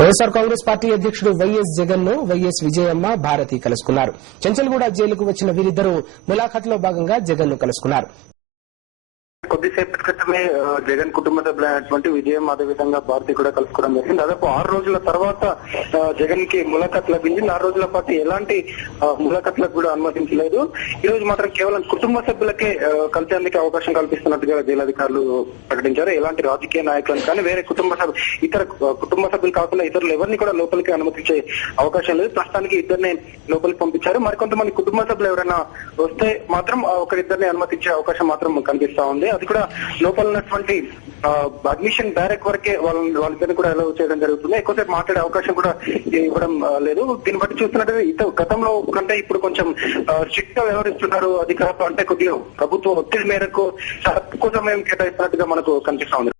YSR Congress party అధ్యక్షుడు YS Jagan ను YS Vijayamma Bharati కలుసుకున్నారు. చెంచల్గూడ జైలుకు వచ్చిన వీరిద్దరూ ములాఖాత్లో భాగంగా జగన్ ను కలుసుకున్నారు. కొద్దిసేపటి క్రితమే జగన్ కుటుంబ సభ్యులైనటువంటి విజయం అదేవిధంగా భారతి కూడా కలుసుకోవడం జరిగింది. దాదాపు 6 రోజుల తర్వాత జగన్ కి ములాఖాత్ లభించింది. 6 రోజుల పాటు ఎలాంటి ములాఖాత్లకు కూడా అనుమతించలేదు. ఈ రోజు మాత్రం కేవలం కుటుంబ సభ్యులకే కలిసేందుకు అవకాశం కల్పిస్తున్నట్టుగా జైలు అధికారులు ప్రకటించారు. ఎలాంటి రాజకీయ నాయకులను కానీ వేరే ఇతర కుటుంబ సభ్యులు కాకుండా ఇతరులు ఎవరిని కూడా లోపలికి అనుమతించే అవకాశం లేదు. ప్రస్తుతానికి ఇద్దరిని లోపలికి పంపించారు. మరికొంతమంది కుటుంబ సభ్యులు ఎవరైనా వస్తే మాత్రం ఒకరిద్దరిని అనుమతించే అవకాశం మాత్రం కనిపిస్తా ఉంది. అది కూడా లోపల ఉన్నటువంటి అడ్మిషన్ బ్యారెక్ వరకే వాళ్ళిద్దరిని కూడా అలౌ చేయడం జరుగుతుంది. ఎక్కువసేపు మాట్లాడే అవకాశం కూడా ఇవ్వడం లేదు. దీన్ని బట్టి చూస్తున్నట్టు గతంలో కంటే ఇప్పుడు కొంచెం స్ట్రిక్ట్ గా వ్యవహరిస్తున్నారు అధికారులు. అంటే కొద్దిగా ప్రభుత్వం ఒత్తిడి మేరకు చాలా తక్కువ సమయం కేటాయిస్తున్నట్టుగా మనకు కనిపిస్తా ఉంది.